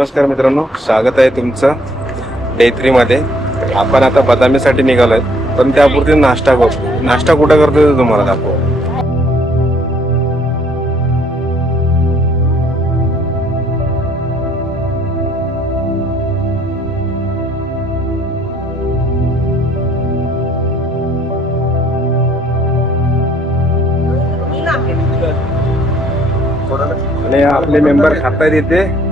नमस्कार मित्रांनो, स्वागत आहे तुमचं डे 3 मध्ये. आपण आता बदामीसाठी निघालोय, पण त्यापुरती नाश्ता करतो. नाश्ता कुठं करतोय ते तुम्हाला दाखवू. आणि आपले मेंबर खातायत इथे.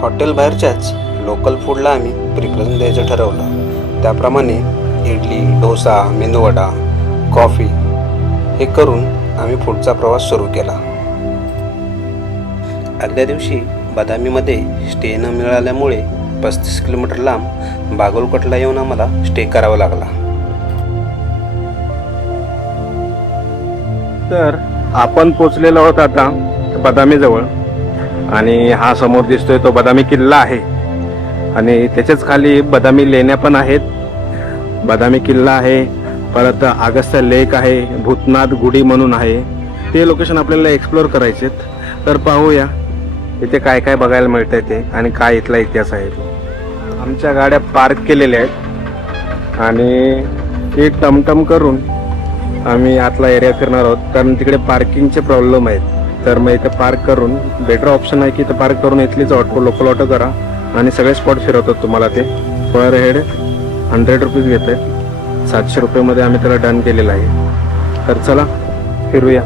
हॉटेल बाहेरच्याच लोकल फूडला आम्ही प्रिफरन्स द्यायचं ठरवलं. त्याप्रमाणे इडली, डोसा, मेंदूवडा, कॉफी हे करून आम्ही पुढचा प्रवास सुरू केला. आदल्या दिवशी बदामीमध्ये स्टे न मिळाल्यामुळे 35 किलोमीटर लांब बागलकोटला येऊन आम्हाला स्टे करावा लागला. तर आपण पोचलेलो आहोत आता बदामी जवळ, आणि हा समोर दिसतोय तो बदामी किल्ला आहे, आणि त्याच्याच खाली बदामी लेण्या पण आहेत. बदामी किल्ला आहे, परत अगस्त्य लेक आहे, भूतनाथ गुडी म्हणून आहे. ते लोकेशन आपल्याला एक्सप्लोअर करायचे. तर पाहूया इथे काय काय बघायला मिळतंय ते, आणि काय इथला इतिहास आहे. आमच्या गाड्या पार्क केलेल्या आहेत, आणि एक टमटम करून आम्ही आतला एरिया फिरणार आहोत, कारण तिकडे पार्किंगचे प्रॉब्लेम आहेत. तर मग इथे पार्क करून बेटर ऑप्शन आहे की इथं पार्क करून इथलीच लोकल ऑटो करा, आणि सगळे स्पॉट फिरवतात तुम्हाला. ते पर हेड 100 रुपीज घेत आहेत. 700 रुपयेमध्ये आम्ही त्याला डन केलेलं आहे. तर चला फिरूया.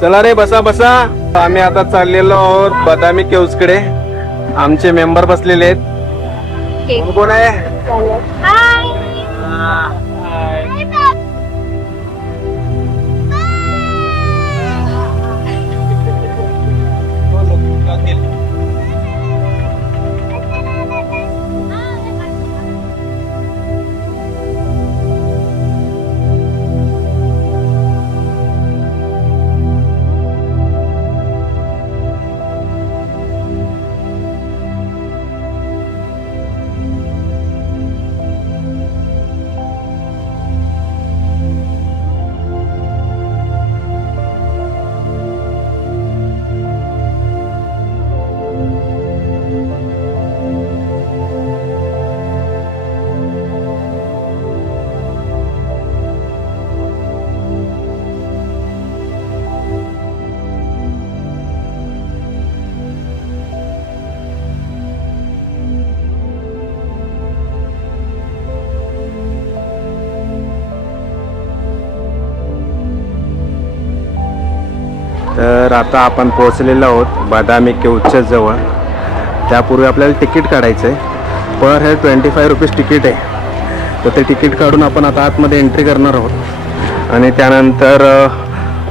चला रे, बसा बसा. आम्ही आता चाललेलो आहोत बदामी केव्जकडे. आमचे मेंबर बसलेले आहेत. कोण कोण आहे? तर आता आपण पोहोचलेलो आहोत बदामी केव्जच्या जवळ. त्यापूर्वी आपल्याला तिकीट काढायचं आहे. पर हेड 25 रुपीज तिकीट आहे. तर ते तिकीट काढून आपण आता आतमध्ये एंट्री करणार आहोत, आणि त्यानंतर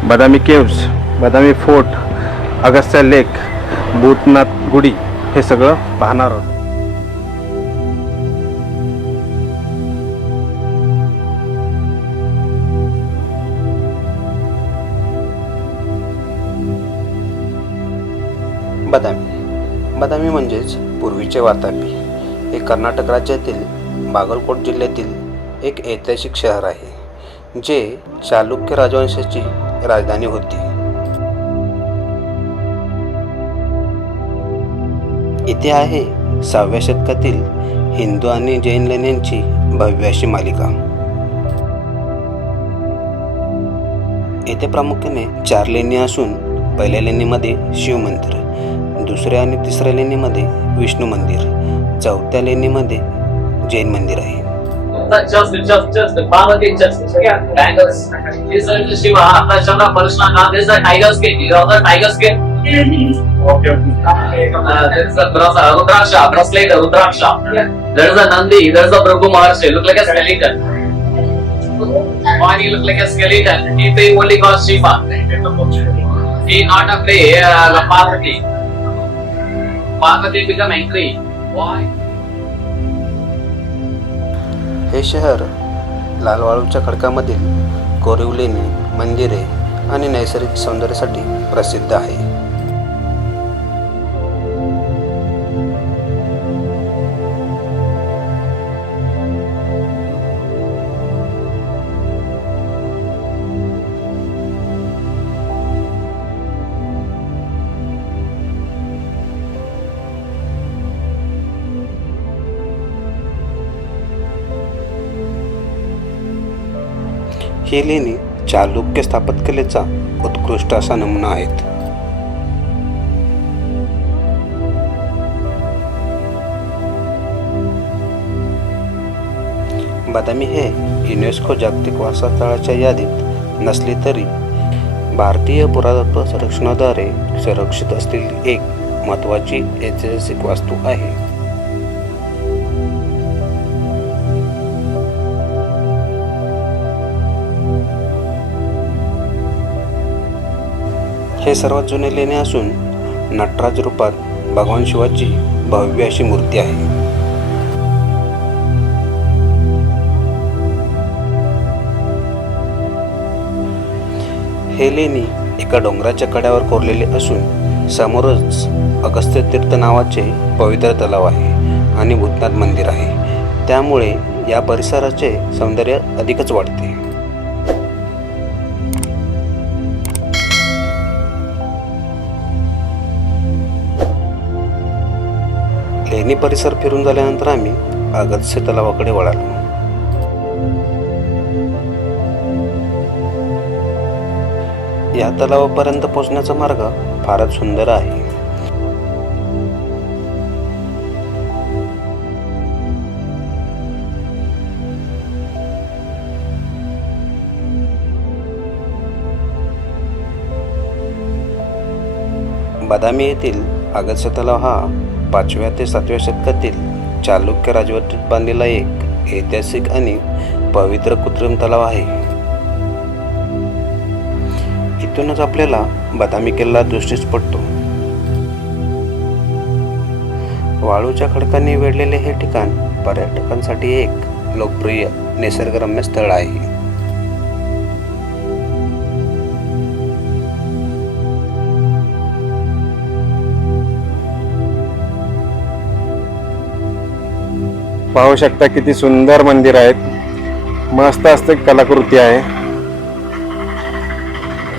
बदामी केव्ज, बदामी फोर्ट, अगस्त्य लेक, भूतनाथ गुडी हे सगळं पाहणार आहोत. बदामी म्हणजेच पूर्वीचे वातापी हे कर्नाटक राज्यातील बागलकोट जिल्ह्यातील एक ऐतिहासिक शहर आहे, जे चालुक्य राजवंशाची राजधानी होती. इथे आहे 6व्या शतकातील हिंदू आणि जैन लेण्यांची भव्य अशी मालिका. येथे प्रामुख्याने 4 लेणी असून पहिल्या लेणीमध्ये शिव मंदिर, दुसऱ्या आणि तिसऱ्या लेणीमध्ये विष्णू मंदिर, चौथ्या लेणीमध्ये जैन मंदिर आहे. हे शहर लाल वाळूच्या खडकामधील कोरीव लेणी, मंदिरे आणि नैसर्गिक सौंदर्यासाठी प्रसिद्ध आहे. ही लेणी चालुक्य स्थापत्यकलेचा उत्कृष्ट असा नमुना आहेत. बदामी हे युनेस्को जागतिक वारसा स्थळाच्या यादीत नसले तरी भारतीय पुरातत्व संरक्षणाद्वारे संरक्षित असलेली एक महत्त्वाची ऐतिहासिक वास्तू आहे. हे सर्वात जुने लेणे असून नटराज रूपात भगवान शिवाची भव्य अशी मूर्ती आहे. हे लेणी एका डोंगराच्या कड्यावर कोरलेले असून समोरच अगस्त्य तीर्थ नावाचे पवित्र तलाव आहे आणि भूतनाथ मंदिर आहे. त्यामुळे या परिसराचे सौंदर्य अधिकच वाढते. लेणी परिसर फिरून झाल्यानंतर आम्ही अगस्त्य तलावाकडे वळालो. या तलावापर्यंत पोहोचण्याचा मार्ग फारच सुंदर आहे. बदामी येथील अगस्त्य तलाव हा 5व्या ते 7व्या शतकातील चालुक्य राजवटीत बांधलेला एक ऐतिहासिक आणि पवित्र कृत्रिम तलाव आहे. इथूनच आपल्याला बदामी किल्ला दृष्टीस पडतो. वाळूच्या खडकांनी वेढलेले हे ठिकाण पर्यटकांसाठी एक लोकप्रिय निसर्गरम्य स्थळ आहे. पाहू शकता किती सुंदर मंदिर आहेत. मस्त असते कलाकृती आहे.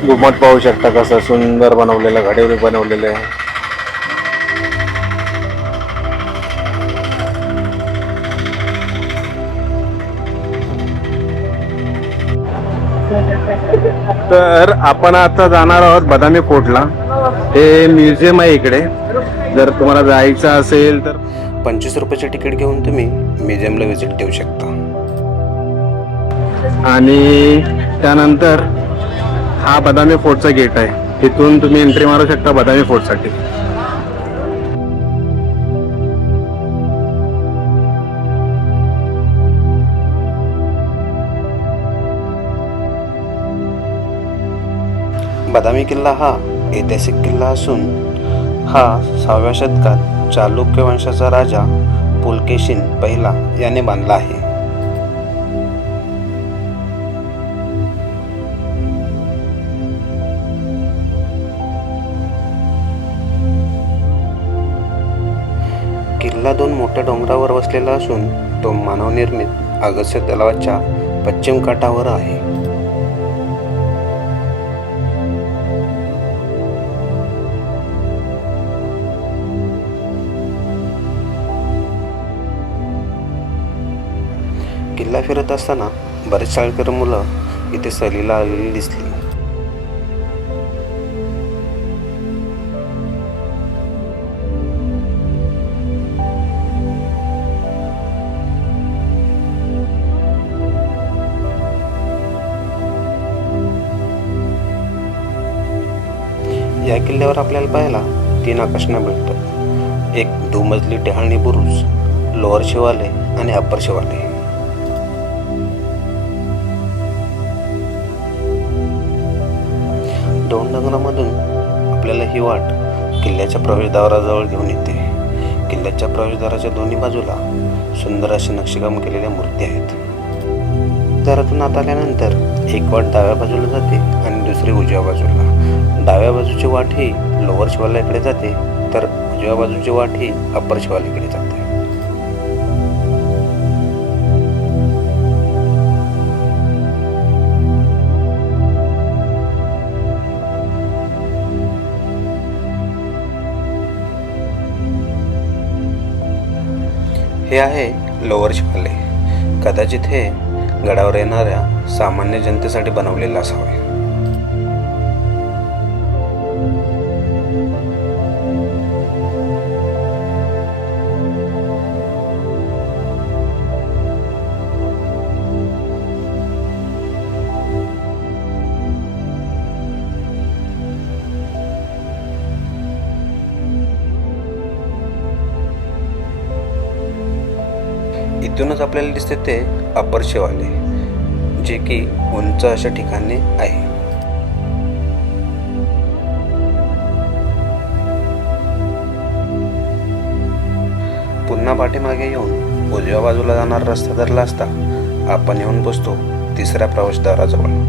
घुमट पाहू शकता कसं सुंदर बनवलेलं घडे बनवलेले आहे. तर आपण आता जाणार आहोत बदामी फोर्टला. हे म्युझियम आहे इकडे. जर तुम्हाला जायचं असेल तर 25 रुपयाचे तिकीट घेऊन तुम्ही म्युझियमला व्हिजिट देऊ शकता. आणि त्यानंतर हा बदामी फोर्टचा गेट आहे. तिथून तुम्ही एंट्री मारू शकता बदामी फोर्टसाठी. बदामी किल्ला हा ऐतिहासिक किल्ला असून हा 6व्या शतकात चालुक्य वंशाचा राजा पुलकेशिन पहिला याने बांधला आहे. किल्ला 2 मोठ्या डोंगरावर वसलेला असून तो मानवनिर्मित अगस्त्य तलावाच्या पश्चिम काठावर आहे. किल्ला फिरत असताना बरेच शाळकरी मुलं इथे सहलीला आलेली दिसली. या किल्ल्यावर आपल्याला पाहायला 3 आकर्षणं भेटतात. एक दुमजली टेहाळणी बुरुज, लोअर शिवालय आणि अप्पर शिवालय. दोन डोंगरामधून आपल्याला ही वाट किल्ल्याच्या प्रवेशद्वाराजवळ घेऊन येते. किल्ल्याच्या प्रवेशद्वाराच्या दोन्ही बाजूला सुंदर असे नक्षीकाम केलेल्या मूर्ती आहेत. दारातून आत आल्यानंतर एक वाट डाव्या बाजूला जाते आणि दुसरी उजव्या बाजूला. डाव्या बाजूची वाट ही लोअर शिवालयाकडे जाते तर उजव्या बाजूची वाट ही अप्पर शिवालयाकडे जाते. हे आहे लोअर शिवालय. कदाचित हे गडावर येणाऱ्या सामान्य जनतेसाठी बनवलेला असावा. इथूनच आपल्याला दिसते ते अप्पर शिवालय, जे की उंच अशा ठिकाणी आहे. पुन्हा पाठीमागे येऊन उजव्या बाजूला जाणारा रस्ता धरला असता आपण येऊन पोचतो तिसऱ्या प्रवेशद्वाराजवळ.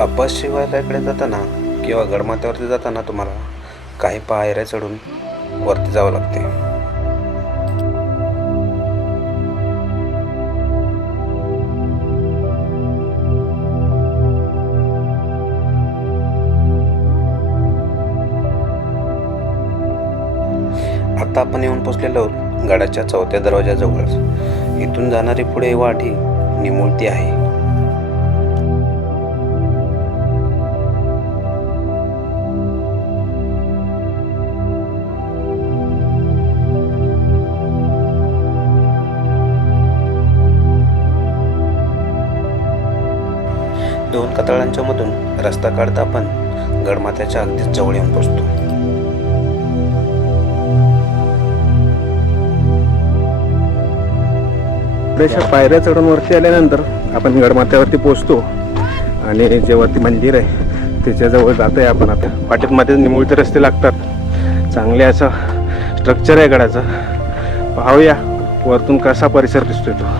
अप्पर शिवालयाकडे जाताना किंवा गडमाथ्यावरती जाताना तुम्हाला काही पायऱ्या चढून वरती जावं लागते. आता आपण येऊन पोचलेलो आहोत गडाच्या चौथ्या दरवाजाजवळ. इथून जाणारी पुढे वाट ही निमुळती आहे. दोन कताळांच्या मधून रस्ता काढता आपण गडमाथ्याच्या अगदीच जवळ येऊन पोचतो. थोड्याशा पायऱ्या चढून वरती आल्यानंतर आपण गडमाथ्यावरती पोचतो आणि जे वरती मंदिर आहे त्याच्याजवळ जात आहे आपण. आता वाटेमध्ये निमुळते रस्ते लागतात. चांगले असं स्ट्रक्चर आहे गडाचं. पाहूया वरतून कसा परिसर दिसतोय तो.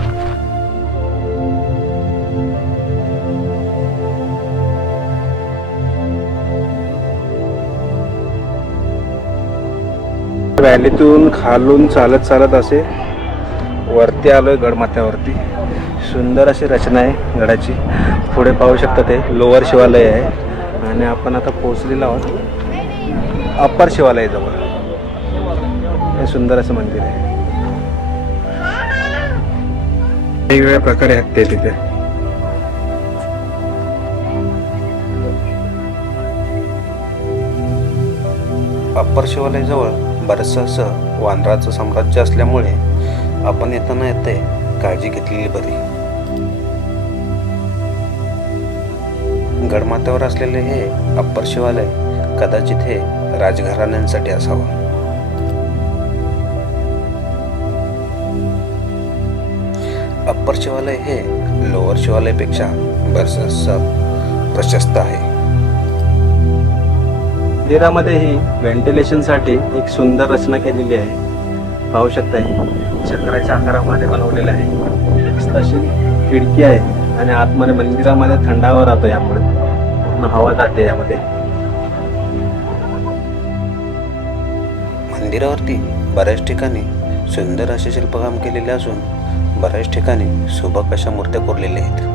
व्हॅलीतून खालून चालत चालत असे वरती आलोय गडमाथ्यावरती. सुंदर अशी रचना आहे गडाची. पुढे पाहू शकता ते लोअर शिवालय आहे आणि आपण आता पोहोचलेलो आहोत अप्पर शिवालय जवळ. हे सुंदर असं मंदिर आहे. वेगवेगळ्या प्रकारे आहेत ते तिथे. अप्पर शिवालय जवळ बरंचसं असं वानराचं साम्राज्य असल्यामुळे आपण येताना येते काळजी घेतलेली बरी. गडमाथ्यावर असलेले हे अप्पर शिवालय कदाचित हे राजघराण्यांसाठी असावं. अप्पर शिवालय हे लोअर शिवालयापेक्षा बरंचसं प्रशस्त आहे. मंदिरामध्ये ही व्हेंटिलेशनसाठी एक सुंदर रचना केलेली आहे. पाहू शकताय चक्राच्या आकारामध्ये बनवलेलं आहे. तशी खिडकी आहे आणि आतमध्ये मंदिरामध्ये थंडावा राहतो. यामुळे पूर्ण हवा जाते यामध्ये. मंदिरावरती बऱ्याच ठिकाणी सुंदर असे शिल्पकाम केलेले असून बऱ्याच ठिकाणी सुबक अशा मूर्त्या कोरलेल्या आहेत.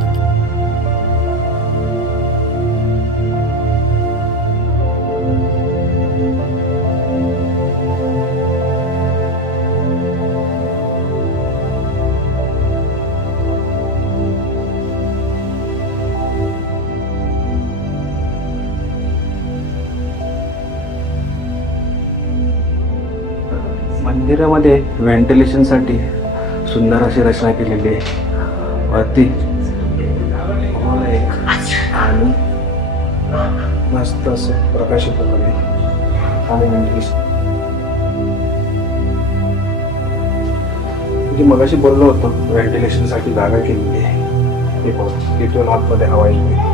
मंदिरामध्ये व्हेंटिलेशनसाठी सुंदर अशी रचना केलेली आहे. वरती हॉल आहे आणि मस्त असं प्रकाशित वगैरे आणि व्हेंटिलेशन. म्हणजे मगाशी बोललो होतो व्हेंटिलेशनसाठी जागा केलेली आहे. हे बघ तिथून आतमध्ये हवा येते.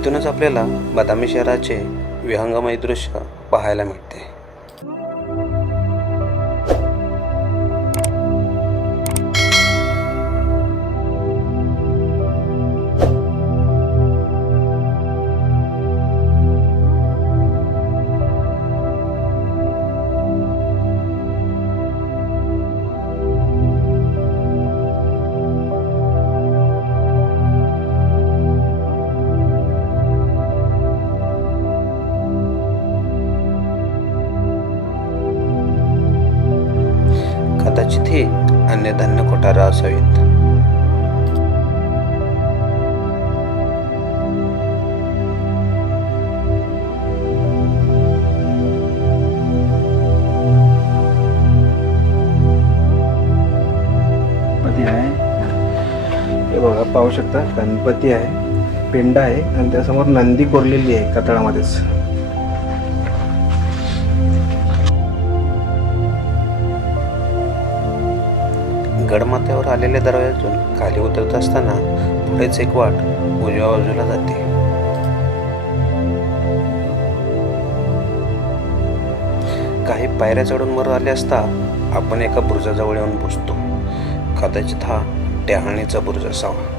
इथूनच आपल्याला बदामी शहराचे विहंगमय दृश्य पाहायला मिळते. कदाचित ही अन्नधान्य कोठारं असावीत. गणपती आहे, हे बघा पाहू शकता. गणपती आहे, पिंड आहे आणि त्यासमोर नंदी कोरलेली आहे कतळामध्येच. गडमाथ्यावर आलेल्या दरवाजातून खाली उतरत असताना पुढेच एक वाट उजव्या बाजूला जाते. काही पायऱ्या चढून वर आले असता आपण एका बुरुजाजवळ येऊन पोचतो. कदाचित हा डहाणीचा बुरुज असावा.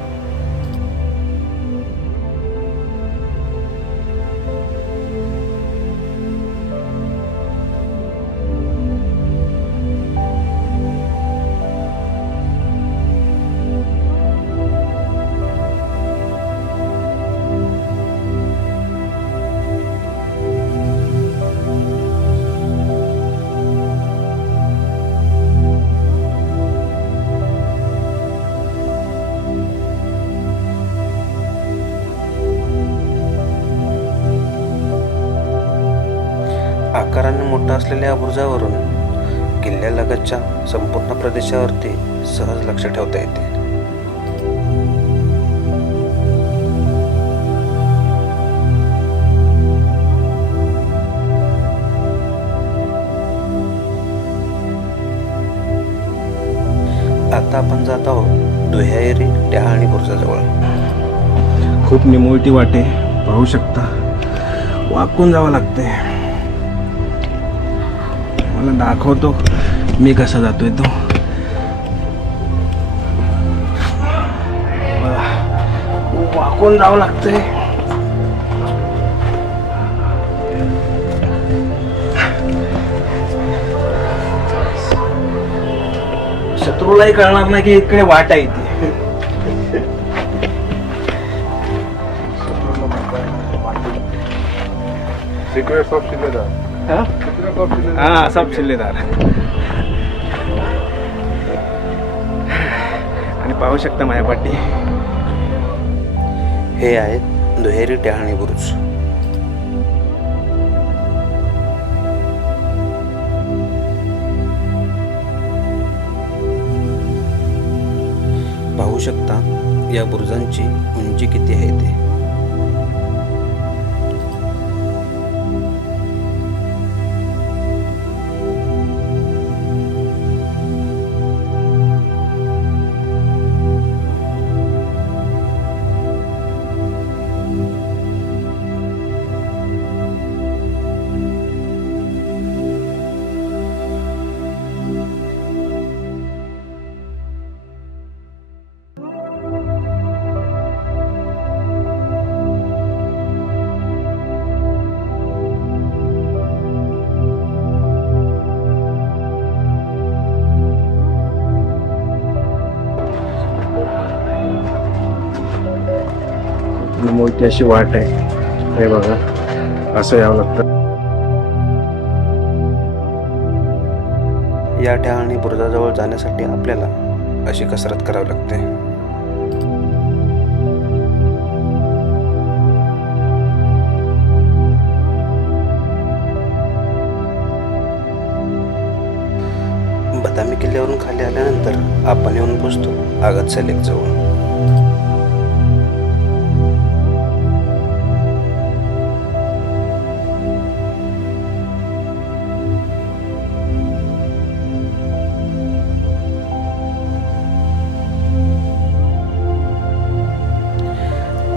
आकाराने मोठा असलेल्या या बुरुजावरून किल्ल्यालगतच्या संपूर्ण प्रदेशावरती सहज लक्ष ठेवता येते. आता आपण जात आहोत दुहेरी डहाणी बुरुजाजवळ. खूप निमुळती वाटे पाहू शकता, वाकून जावं लागते. मला दाखवतो मी कसा जातोय तो. खूप वाकून जावं लागतंय. शत्रूलाही कळणार नाही की इकडे वाट आहे ती. Secrets of Shilledar. Secrets of Shilledar. हा सब शिल्लेदार. आणि पाहू शकता माझ्या पाठी हे आहेत दुहेरी डहाणी बुरुज. पाहू शकता या बुरुजांची उंची किती आहे ते. मोठी अशी वाट आहे. हे बघा असं यावं लागतं. या डहाणी बुरुजाजवळ जाण्यासाठी आपल्याला अशी कसरत करावी लागते. बदामी किल्ल्यावरून खाली आल्यानंतर आपण येऊन पोचतो आगतचा लेक जवळ.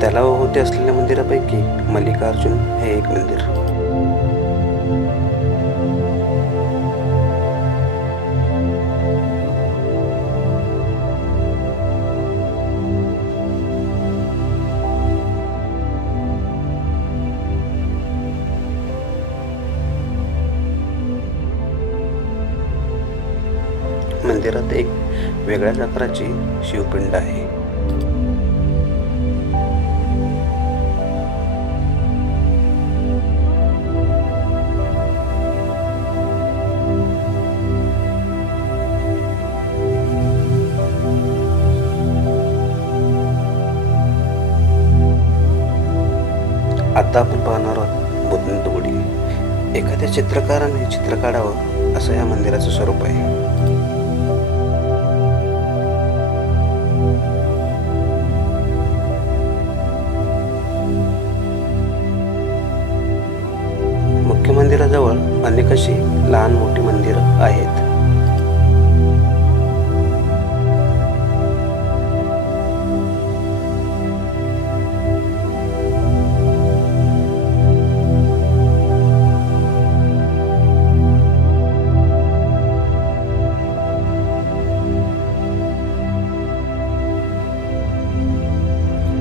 त्या तलावाभोवती असलेल्या मंदिरापैकी मल्लिकार्जुन हे एक मंदिर. मंदिरात एक वेगळ्याच आकाराची शिवपिंड आहे. आता आपण पाहणार आहोत बुद्ध गुडी. एखाद्या चित्रकाराने चित्र काढावं असं या मंदिराचं स्वरूप आहे. मुख्य मंदिराजवळ अनेक अशी लहान मोठी मंदिरं आहेत.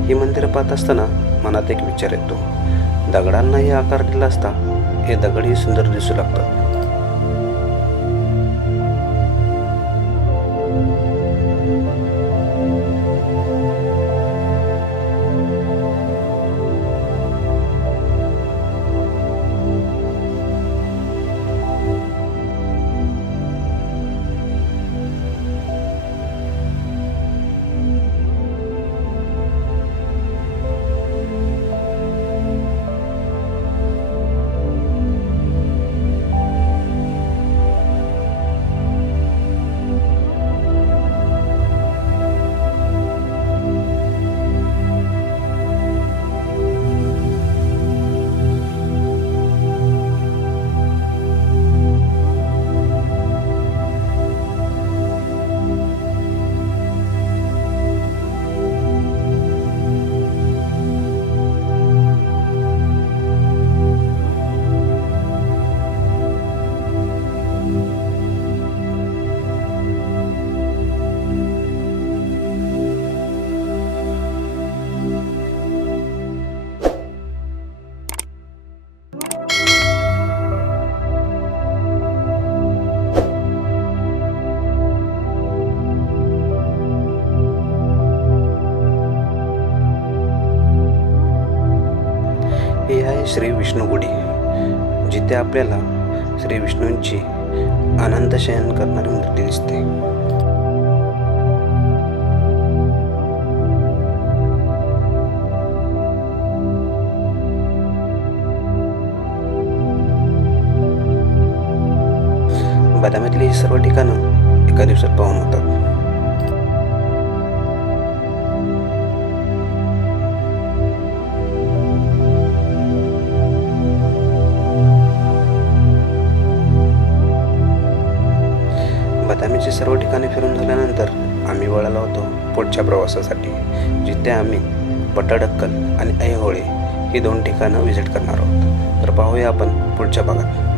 ही मंदिरं पाहत असताना मनात एक विचार येतो. दगडांनाही आकार दिला असता हे दगडही सुंदर दिसू लागतात. ही आहे श्री विष्णू गुडी, जिथे आपल्याला श्री विष्णूंची आनंद शयन करणारी मूर्ती दिसते. बदामीतली ही सर्व ठिकाणं एका दिवसात पाहून होतात. बदामीची सर्व ठिकाणे फिरून झाल्यानंतर आम्ही वळालो होतो पुढच्या प्रवासासाठी, जिथे आम्ही पट्टडकल आणि ऐहोळे ही 2 ठिकाणं व्हिजिट करणार आहोत. तर पाहूया आपण पुढच्या भागात.